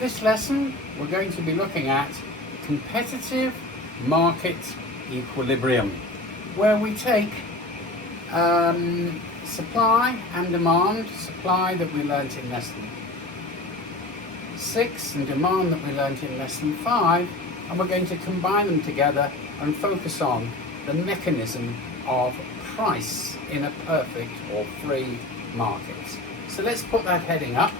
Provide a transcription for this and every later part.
This lesson we're going to be looking at competitive market equilibrium, where we take supply and demand, supply that we learnt in lesson 6 and demand that we learnt in lesson 5, and we're going to combine them together and focus on the mechanism of price in a perfect or free market. So let's put that heading up.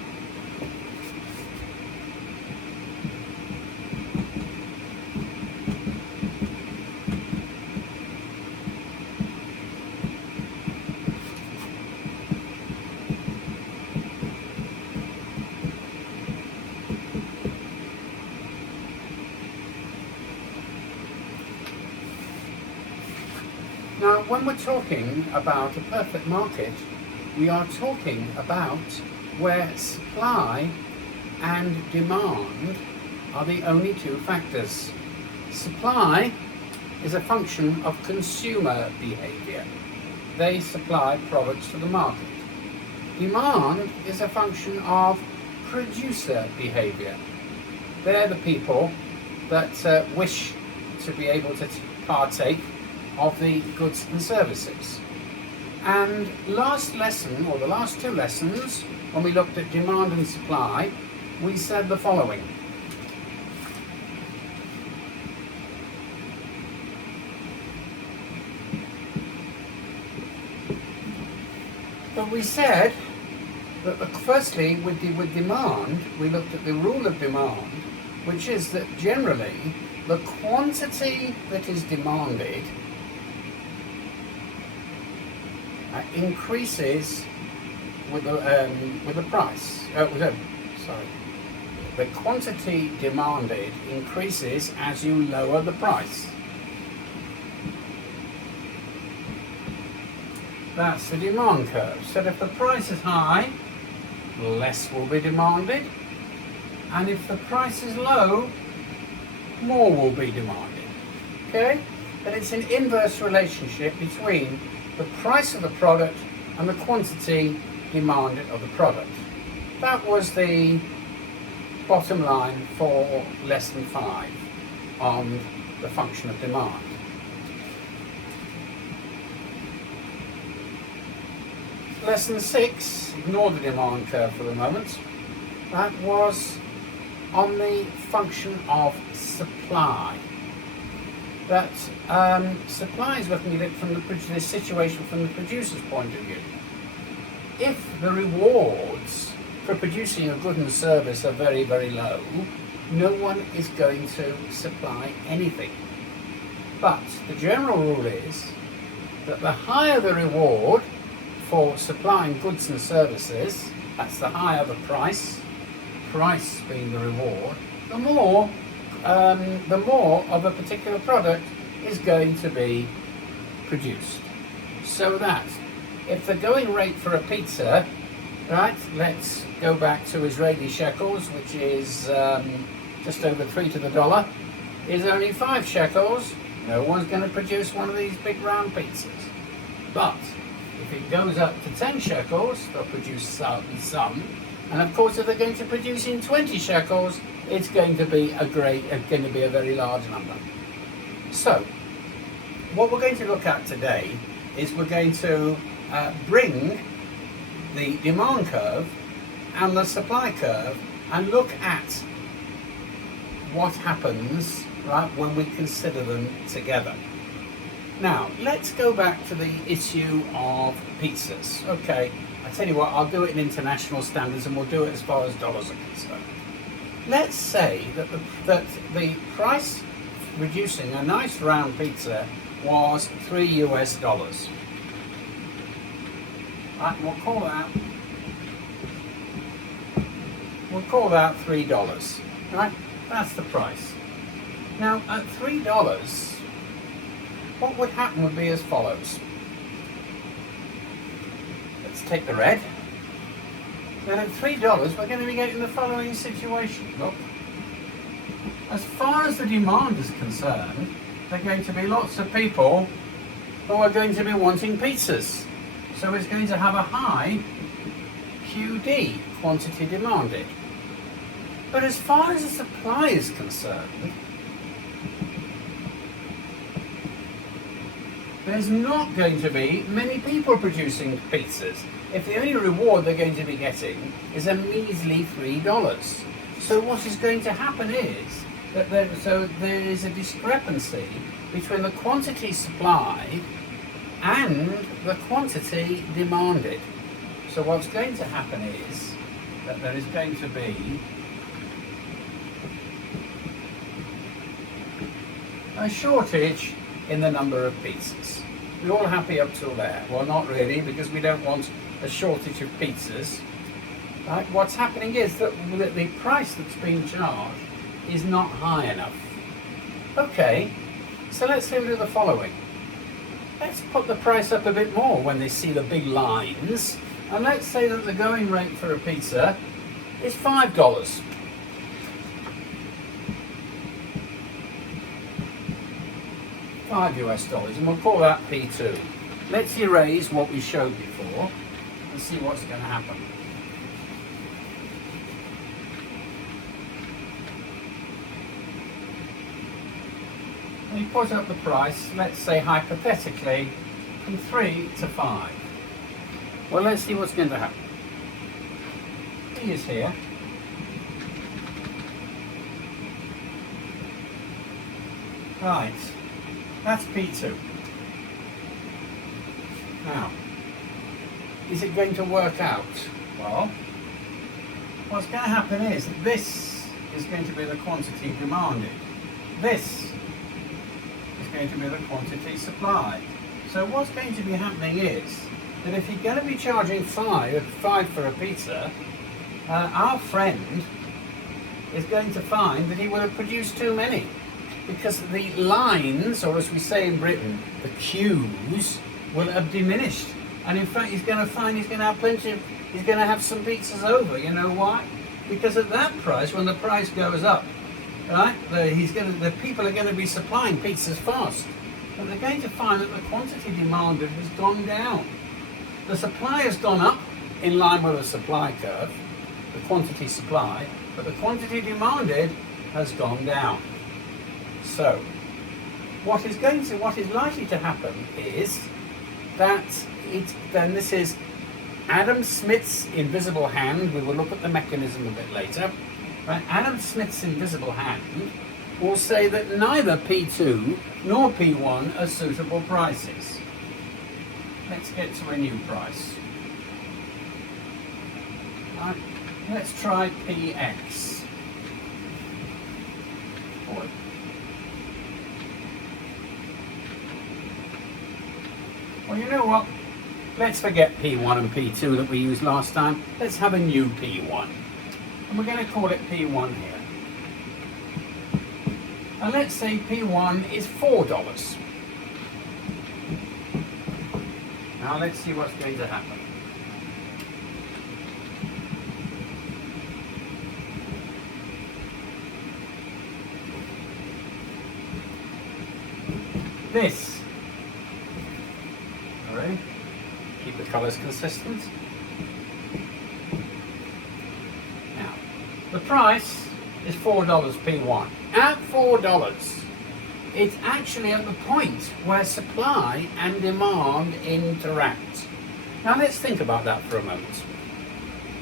Now, when we're talking about a perfect market, we are talking about where supply and demand are the only two factors. Supply is a function of consumer behavior. They supply products to the market. Demand is a function of producer behavior. They're the people that wish to be able to partake of the goods and services. And last lesson, or the last two lessons, when we looked at demand and supply, we said the following. But we said that firstly, with demand, we looked at the rule of demand, which is that generally the quantity that is demanded increases with the price. The quantity demanded increases as you lower the price. That's the demand curve. So if the price is high, less will be demanded, and if the price is low, more will be demanded. Okay? And it's an inverse relationship between the price of the product and the quantity demanded of the product. That was the bottom line for lesson 5 on the function of demand. Lesson 6, ignore the demand curve for the moment, that was on the function of supply. That supply is looking at it from the situation from the producer's point of view. If the rewards for producing a good and service are very, very low, no one is going to supply anything. But the general rule is that the higher the reward for supplying goods and services, that's the higher the price being the reward, the more of a particular product is going to be produced. So that if the going rate for a pizza, right, let's go back to Israeli shekels, which is just over 3 to the dollar, is only 5 shekels, no one's going to produce one of these big round pizzas. But if it goes up to 10 shekels, they'll produce some. And of course, if they're going to produce in 20 shekels, it's going to be a very large number. So, what we're going to look at today is we're going to bring the demand curve and the supply curve and look at what happens, right, when we consider them together. Now, let's go back to the issue of pizzas. Okay, I tell you what, I'll do it in international standards and we'll do it as far as dollars are concerned. Let's say that the price reducing a nice round pizza was $3 US. Right, we'll call that $3. Right, that's the price. Now, at $3, what would happen would be as follows. Let's take the red. Then at $3, we're going to be getting the following situation. Look, as far as the demand is concerned, there are going to be lots of people who are going to be wanting pizzas. So it's going to have a high QD, quantity demanded. But as far as the supply is concerned, there's not going to be many people producing pizzas if the only reward they're going to be getting is a measly $3. So what is going to happen is that there is a discrepancy between the quantity supplied and the quantity demanded. So what's going to happen is that there is going to be a shortage in the number of pizzas. We're all happy up till there. Well, not really, because we don't want a shortage of pizzas. Right? What's happening is that the price that's being charged is not high enough. Okay, so let's say we do the following. Let's put the price up a bit more when they see the big lines, and let's say that the going rate for a pizza is $5. $5 US, and we'll call that P2. Let's erase what we showed before and see what's going to happen. We put up the price, let's say hypothetically, from 3 to 5. Well, let's see what's going to happen. P is here. Right, that's P2. Now, is it going to work out? Well, what's going to happen is that this is going to be the quantity demanded. This is going to be the quantity supplied. So what's going to be happening is that if you're going to be charging five for a pizza, our friend is going to find that he will have produced too many, because the lines, or as we say in Britain, the queues, will have diminished. And in fact, he's going to find he's going to have he's going to have some pizzas over. You know why? Because at that price, when the price goes up, right, the people are going to be supplying pizzas fast, but they're going to find that the quantity demanded has gone down. The supply has gone up in line with the supply curve, the quantity supply, but the quantity demanded has gone down. So, what is likely to happen is that then this is Adam Smith's invisible hand. We will look at the mechanism a bit later. Right? Adam Smith's invisible hand will say that neither P2 nor P1 are suitable prices. Let's get to a new price. Right. Let's try PX. Forward. Well, you know what? Let's forget P1 and P2 that we used last time. Let's have a new P1. And we're going to call it P1 here. And let's say P1 is $4. Now let's see what's going to happen. This. All right. Keep the colours consistent. Now, the price is $4 P1. At $4, it's actually at the point where supply and demand interact. Now let's think about that for a moment.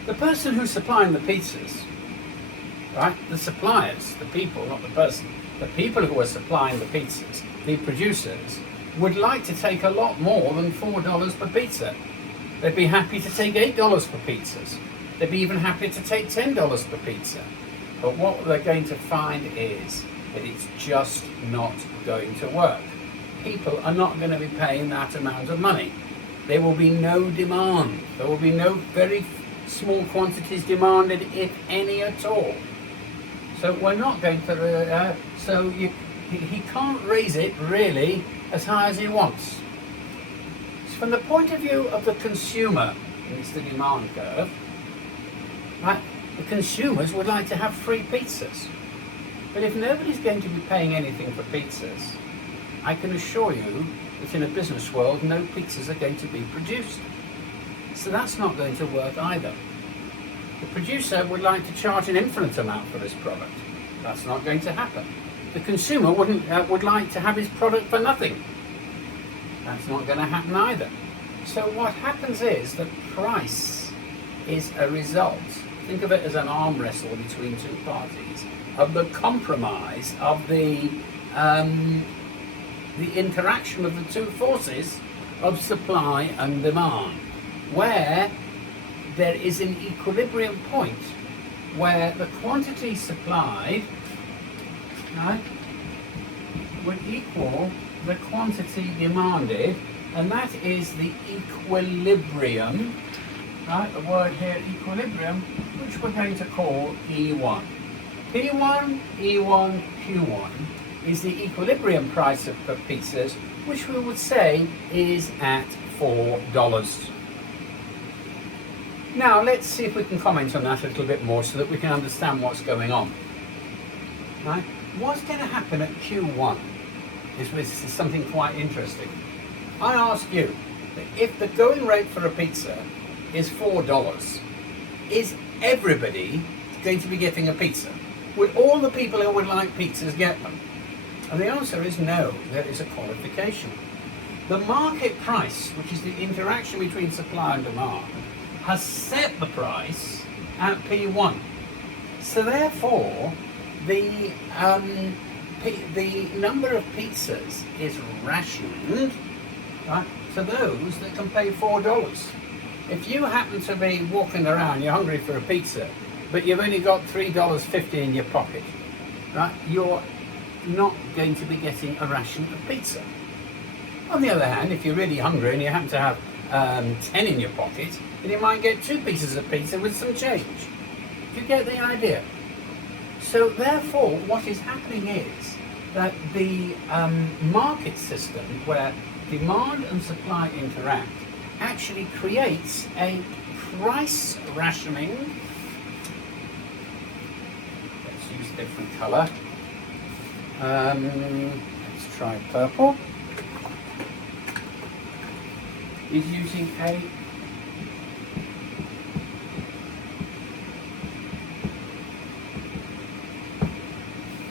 The person who's supplying the pizzas, right? The suppliers, the people, not the person. The people who are supplying the pizzas, the producers, would like to take a lot more than $4 per pizza. They'd be happy to take $8 per pizzas. They'd be even happy to take $10 per pizza. But what they're going to find is that it's just not going to work. People are not going to be paying that amount of money. There will be no demand. There will be no very small quantities demanded, if any at all. So we're not going to, he can't raise it really as high as he wants. So from the point of view of the consumer, it's the demand curve, right? The consumers would like to have free pizzas. But if nobody's going to be paying anything for pizzas, I can assure you that in a business world, no pizzas are going to be produced. So that's not going to work either. The producer would like to charge an infinite amount for this product. That's not going to happen. The consumer would like to have his product for nothing. That's not going to happen either. So what happens is that price is a result. Think of it as an arm wrestle between two parties of the compromise of the interaction of the two forces of supply and demand, where there is an equilibrium point where the quantity supplied, right, would equal the quantity demanded, and that is the equilibrium, right, the word here equilibrium, which we're going to call E1. P1, E1, Q1 is the equilibrium price of pizzas, which we would say is at $4. Now let's see if we can comment on that a little bit more so that we can understand what's going on. Right? What's going to happen at Q1 is something quite interesting. I ask you, that if the going rate for a pizza is $4, is everybody going to be getting a pizza? Would all the people who would like pizzas get them? And the answer is no, there is a qualification. The market price, which is the interaction between supply and demand, has set the price at P1. So therefore, the number of pizzas is rationed, right, to those that can pay $4. If you happen to be walking around, you're hungry for a pizza, but you've only got $3.50 in your pocket, right, you're not going to be getting a ration of pizza. On the other hand, if you're really hungry and you happen to have 10 in your pocket, then you might get 2 pieces of pizza with some change. You get the idea? So therefore, what is happening is that the market system, where demand and supply interact, actually creates a price rationing. Let's use a different colour. Let's try purple. Is using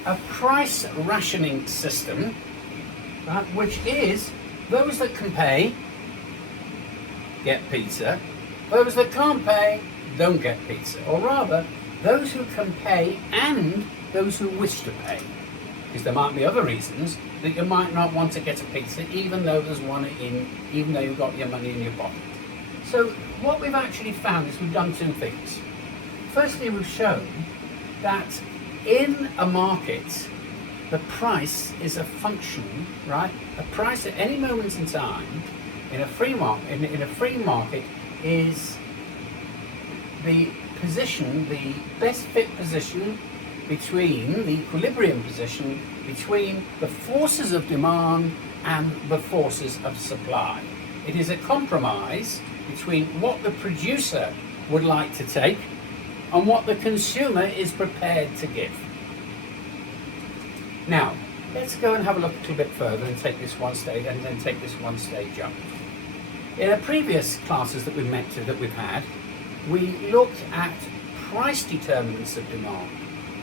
a price rationing system, which is those that can pay get pizza, those that can't pay don't get pizza, or rather those who can pay and those who wish to pay, because there might be other reasons that you might not want to get a pizza even though there's one even though you've got your money in your pocket. So what we've actually found is we've done 2 things. Firstly, we've shown that in a market, the price is a function, right? A price at any moment in time in a free market, in a free market, is the position, the best fit position between the equilibrium position between the forces of demand and the forces of supply. It is a compromise between what the producer would like to take and what the consumer is prepared to give. Now, let's go and have a look a little bit further and take this one stage and then take this one stage up. In the previous classes that we've had, we looked at price determinants of demand,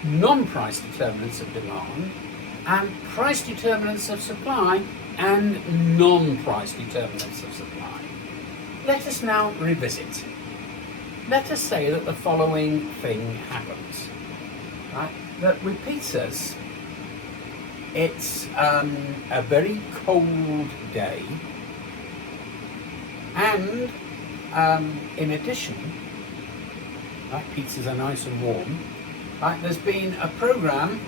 non-price determinants of demand, and price determinants of supply and non-price determinants of supply. Let us now revisit. Let us say that the following thing happens. Right? That with pizzas, it's a very cold day, and in addition, right, pizzas are nice and warm. Right, there's been a program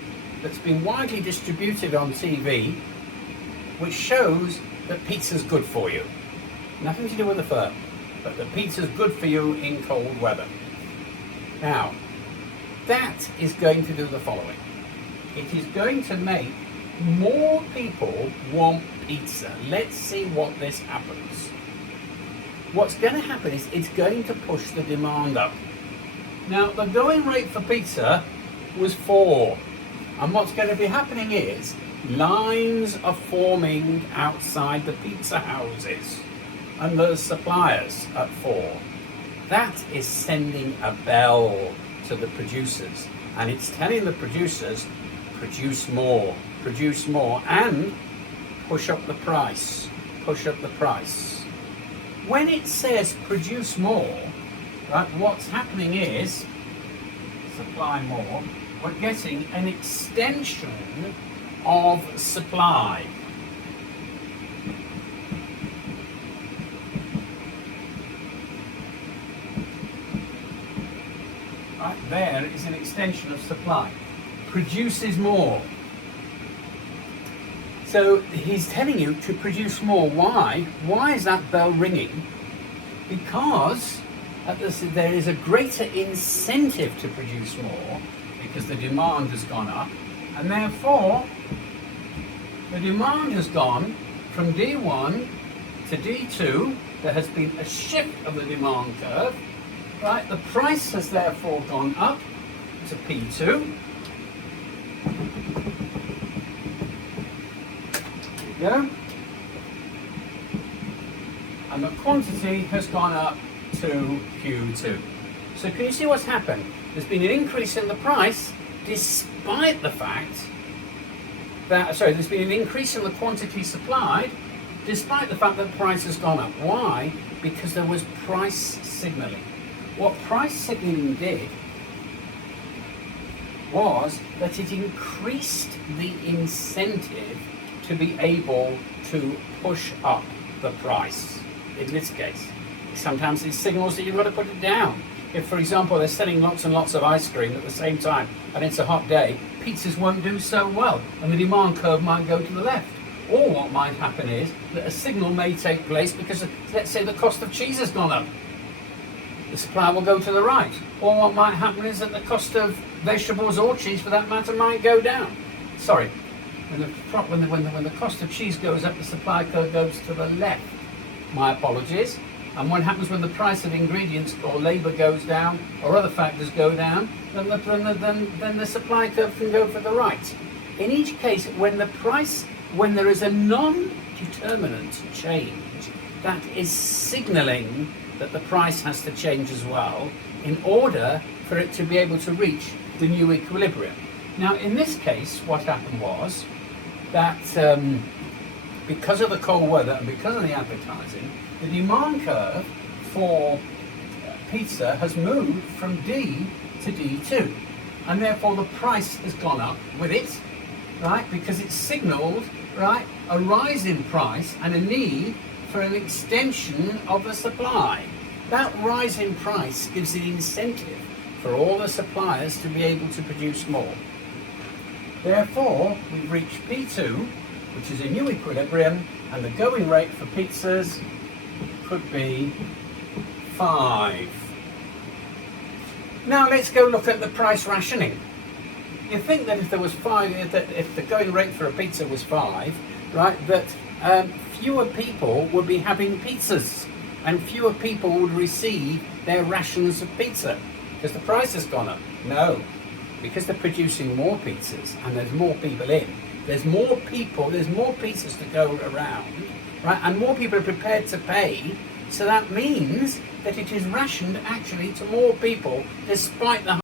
that's been widely distributed on TV which shows that pizza's good for you. Nothing to do with the firm, but that pizza's good for you in cold weather. Now, that is going to do the following. It is going to make more people want pizza. Let's see what this happens. What's going to happen is it's going to push the demand up. Now, the going rate for pizza was 4. And what's going to be happening is lines are forming outside the pizza houses and the suppliers at 4. that is sending a bell to the producers, and it's telling the producers, produce more, and push up the price, push up the price. When it says produce more, right, what's happening is supply more. We're getting an extension of supply. Right, there is an extension of supply. Produces more. So he's telling you to produce more. Why? Why is that bell ringing? Because there is a greater incentive to produce more because the demand has gone up, and therefore the demand has gone from D1 to D2. There has been a shift of the demand curve, right? The price has therefore gone up to P2. There you go. And the quantity has gone up to Q2. So can you see what's happened? There's been an increase in the price despite the fact that, there's been an increase in the quantity supplied despite the fact that the price has gone up. Why? Because there was price signaling. What price signaling did was that it increased the incentive to be able to push up the price. In this case, sometimes it signals that you've got to put it down. If, for example, they're selling lots and lots of ice cream at the same time and it's a hot day, pizzas won't do so well and the demand curve might go to the left. Or what might happen is that a signal may take place because, let's say, the cost of cheese has gone up. The supply will go to the right. Or what might happen is that the cost of vegetables or cheese, for that matter, might go down. Sorry, when the cost of cheese goes up, the supply curve goes to the left. My apologies. And what happens when the price of ingredients or labour goes down or other factors go down, then the supply curve can go for the right. In each case, when there is a non-determinant change, that is signalling that the price has to change as well in order for it to be able to reach the new equilibrium. Now, in this case, what happened was that because of the cold weather and because of the advertising, the demand curve for pizza has moved from D to D2, and therefore the price has gone up with it, right? Because it's signalled, right, a rise in price and a need for an extension of the supply. That rise in price gives an incentive for all the suppliers to be able to produce more. Therefore, we've reached P2, which is a new equilibrium, and the going rate for pizzas could be 5. Now let's go look at the price rationing. You think that if there was 5, that if the going rate for a pizza was 5, right, that fewer people would be having pizzas and fewer people would receive their rations of pizza because the price has gone up. No, because they're producing more pizzas and there's more people in. There's more people, there's more pizzas to go around, right? And more people are prepared to pay. So that means that it is rationed actually to more people despite the